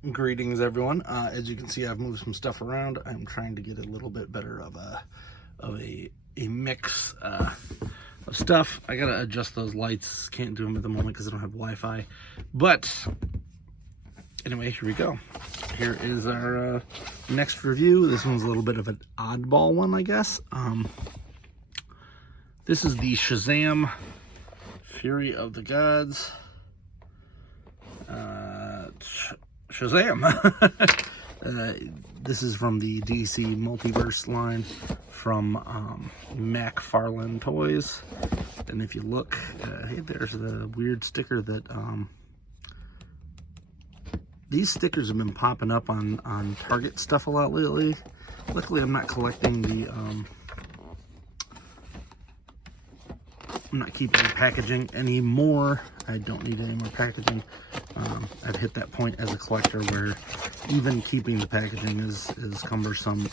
Greetings, everyone. As you can see, I've moved some stuff around. I'm trying to get a little bit better of a mix of stuff. I gotta adjust those lights. Can't do them at the moment because I don't have Wi-Fi. But anyway, here we go. Here is our next review. This one's a little bit of an oddball one, I guess. This is the Shazam Fury of the Gods. Shazam! This is from the DcMultiverse line from McFarlane Toys. And if you look, hey, there's the weird sticker that these stickers have been popping up on Target stuff a lot lately. Luckily, I'm not collecting the I'm not keeping the packaging anymore. I don't need any more packaging. I've hit that point as a collector where even keeping the packaging is cumbersome.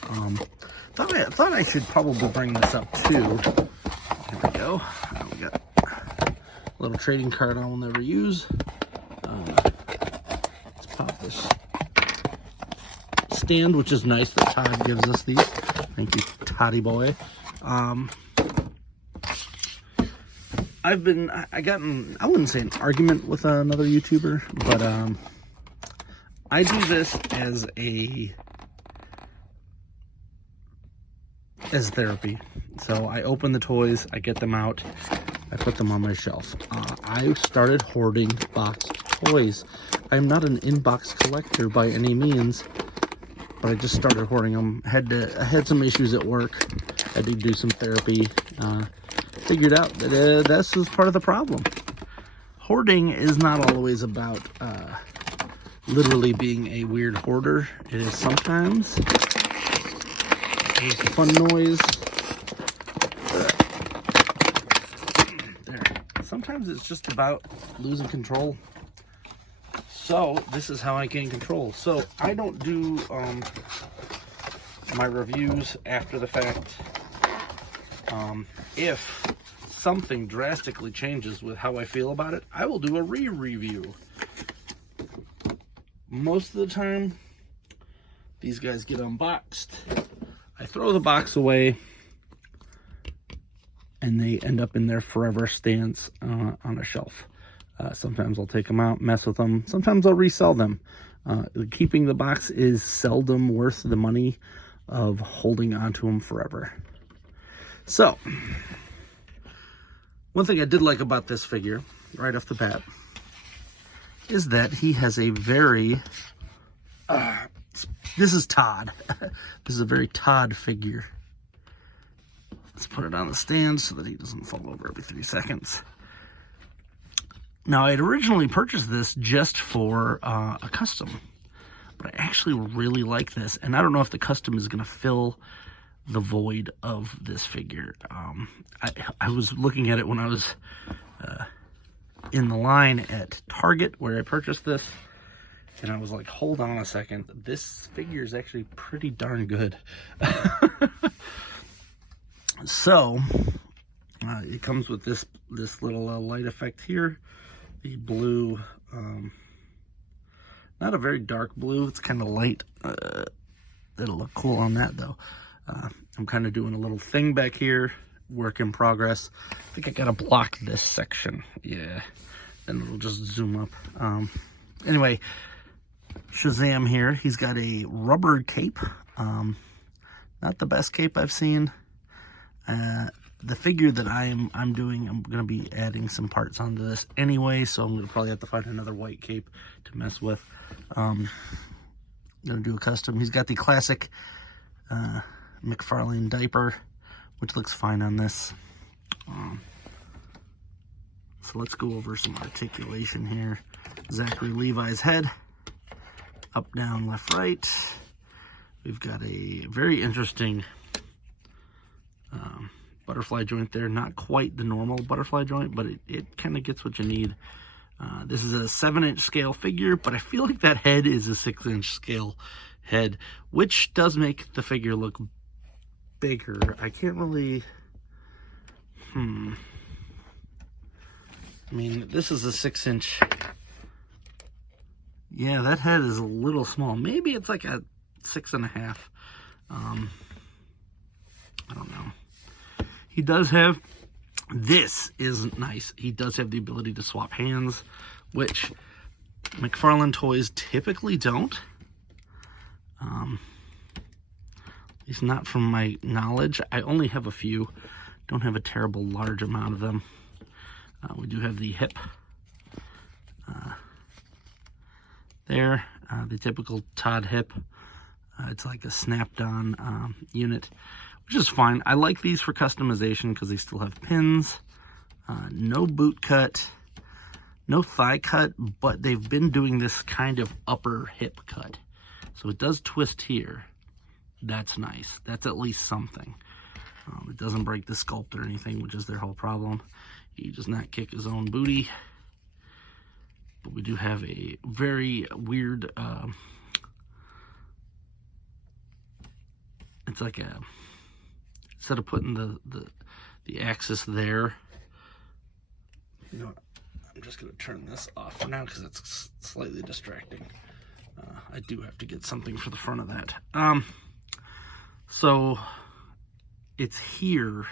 Thought I should probably bring this up too. Here we go. We got a little trading card I will never use. Let's pop this stand, which is nice that Todd gives us these. Thank you, Toddy boy. I got in, I wouldn't say an argument with another YouTuber, but I do this as therapy. So I open the toys, I get them out, I put them on my shelf. I started hoarding boxed toys. I'm not an in-box collector by any means, but I just started hoarding them. I had some issues at work. I did do some therapy. Figured out that this is part of the problem. Hoarding is not always about literally being a weird hoarder. It is sometimes. Here's a fun noise. There. Sometimes it's just about losing control. So this is how I gain control. So I don't do my reviews after the fact. If something drastically changes with how I feel about it, I will do a re-review. Most of the time, these guys get unboxed. I throw the box away, and they end up in their forever stance on a shelf. Sometimes I'll take them out, mess with them. Sometimes I'll resell them. Keeping the box is seldom worth the money of holding onto them forever. So, one thing I did like about this figure, right off the bat, is that he has a very, this is Todd. This is a very Todd figure. Let's put it on the stand so that he doesn't fall over every 3 seconds. Now, I had originally purchased this just for a custom, but I actually really like this, and I don't know if the custom is going to fill the void of this figure. I was looking at it when I was in the line at Target where I purchased this, and I was like, hold on a second, this figure is actually pretty darn good. So it comes with this little light effect here, the blue, not a very dark blue, it's kind of light. It'll look cool on that though. I'm kind of doing a little thing back here, work in progress. I think I gotta block this section. Yeah, then it'll just zoom up. Anyway, Shazam here. He's got a rubber cape. Not the best cape I've seen. The figure that I'm doing, I'm gonna be adding some parts onto this anyway, so I'm gonna probably have to find another white cape to mess with. I'm gonna do a custom. He's got the classic McFarlane diaper, which looks fine on this. So let's go over some articulation here. Zachary Levi's head, up, down, left, right. We've got a very interesting butterfly joint there. Not quite the normal butterfly joint, but it kind of gets what you need. This is a 7-inch scale figure, but I feel like that head is a 6-inch scale head, which does make the figure look bigger. I can't really, I mean, this is a 6-inch Yeah, that head is a little small. Maybe it's like a 6.5. I don't know. He does have, this is nice. He does have the ability to swap hands, which McFarlane toys typically don't. At least not from my knowledge. I only have a few. Don't have a terrible large amount of them. We do have the hip there, the typical Todd hip. It's like a snapped-on unit, which is fine. I like these for customization because they still have pins. No boot cut, no thigh cut, but they've been doing this kind of upper hip cut. So it does twist here. That's nice. That's at least something. It doesn't break the sculpt or anything, which is their whole problem. He does not kick his own booty. But we do have a very weird, it's like a, instead of putting the axis there, you know what, I'm just going to turn this off for now because it's slightly distracting. I do have to get something for the front of that. So it's here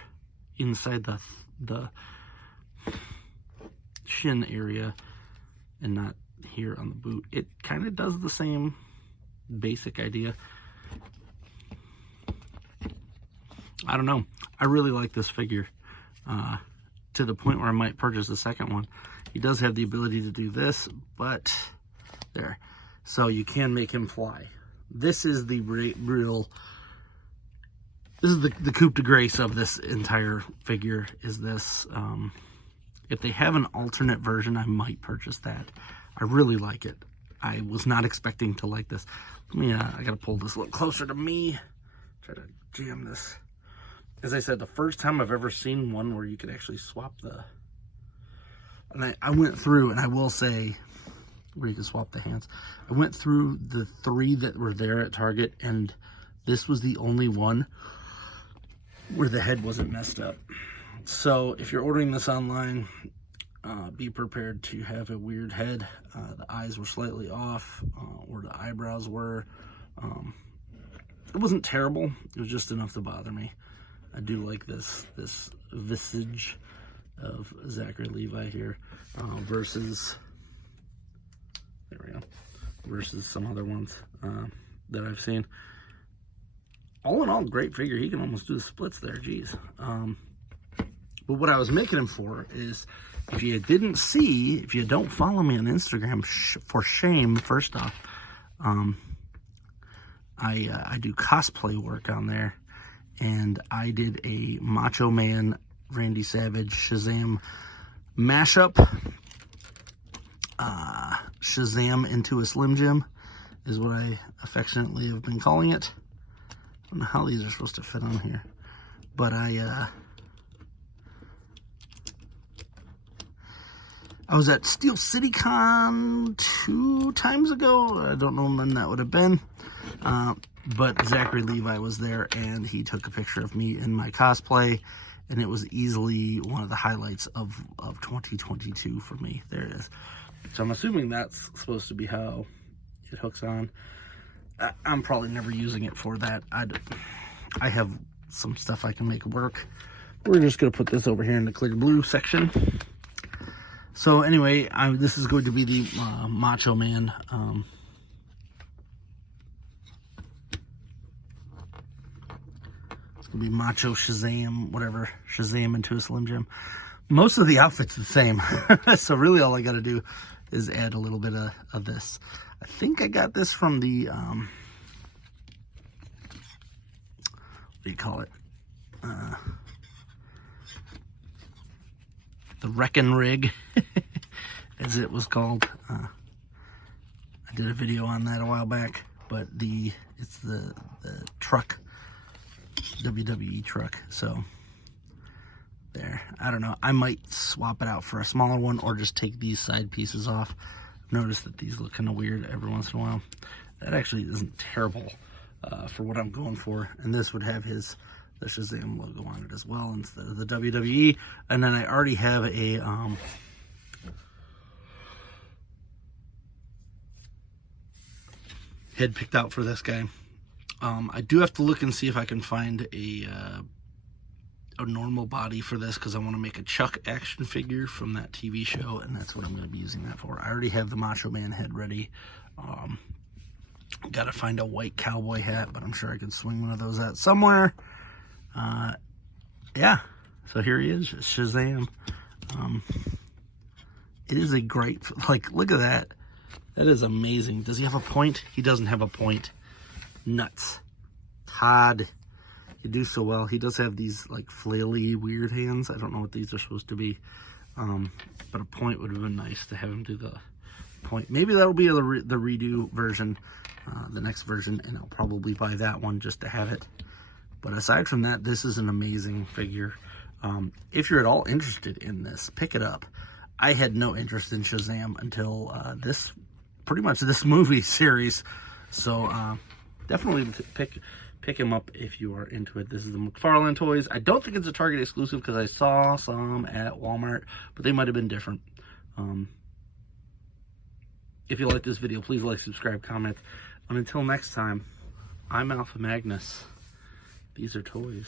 inside the shin area and not here on the boot. It kind of does the same basic idea. I don't know. I really like this figure to the point where I might purchase a second one. He does have the ability to do this, but there. So you can make him fly. This is the real, this is the coup de grace of this entire figure, is this. If they have an alternate version, I might purchase that. I really like it. I was not expecting to like this. Let me, I gotta pull this a little closer to me. Try to jam this. As I said, the first time I've ever seen one where you could actually swap the, and I went through, and I will say, where you can swap the hands. I went through the 3 that were there at Target, and this was the only one where the head wasn't messed up. So if you're ordering this online, be prepared to have a weird head. The eyes were slightly off, or the eyebrows were. It wasn't terrible. It was just enough to bother me. I do like this visage of Zachary Levi here versus, there we go, versus some other ones that I've seen. All in all, great figure. He can almost do the splits there, geez. But what I was making him for is, if you didn't see, if you don't follow me on Instagram, for shame, first off, I do cosplay work on there, and I did a Macho Man, Randy Savage, Shazam mashup. Shazam into a Slim Jim is what I affectionately have been calling it. I don't know how these are supposed to fit on here, but I was at Steel City Con 2 times ago. I don't know when that would have been. But Zachary Levi was there, and he took a picture of me in my cosplay, and it was easily one of the highlights of 2022 for me. There it is. So I'm assuming that's supposed to be how it hooks on. I'm probably never using it for that. I have some stuff I can make work. We're just going to put this over here in the clear blue section. So anyway, this is going to be the Macho Man. It's going to be Macho Shazam, whatever. Shazam into a Slim Jim. Most of the outfit's the same. So really all I got to do is add a little bit of this. I think I got this from the, what do you call it? The Wreckin' Rig, as it was called. I did a video on that a while back, but it's the truck, WWE truck. So there, I don't know. I might swap it out for a smaller one, or just take these side pieces off. I've noticed that these look kind of weird every once in a while. That actually isn't terrible for what I'm going for. And this would have the Shazam logo on it as well, instead of the WWE. And then I already have a head picked out for this guy. I do have to look and see if I can find a normal body for this, because I want to make a Chuck action figure from that TV show, and that's what I'm going to be using that for. I already have the Macho Man head ready. Got to find a white cowboy hat, but I'm sure I could swing one of those out somewhere. Yeah, so here he is, Shazam. It is a great, like, look at that. That is amazing. Does he have a point? He doesn't have a point. Nuts. Todd, you do so well. He does have these, like, flaily, weird hands. I don't know what these are supposed to be. But a point would have been nice to have him do the point. Maybe that'll be the redo version, the next version, and I'll probably buy that one just to have it. But aside from that, this is an amazing figure. If you're at all interested in this, pick it up. I had no interest in Shazam until pretty much this movie series. So definitely pick him up if you are into it. This is the McFarlane toys. I don't think it's a Target exclusive because I saw some at Walmart, but they might have been different. If you like this video, please like, subscribe, comment. And until next time, I'm Alpha Magnus. These are toys.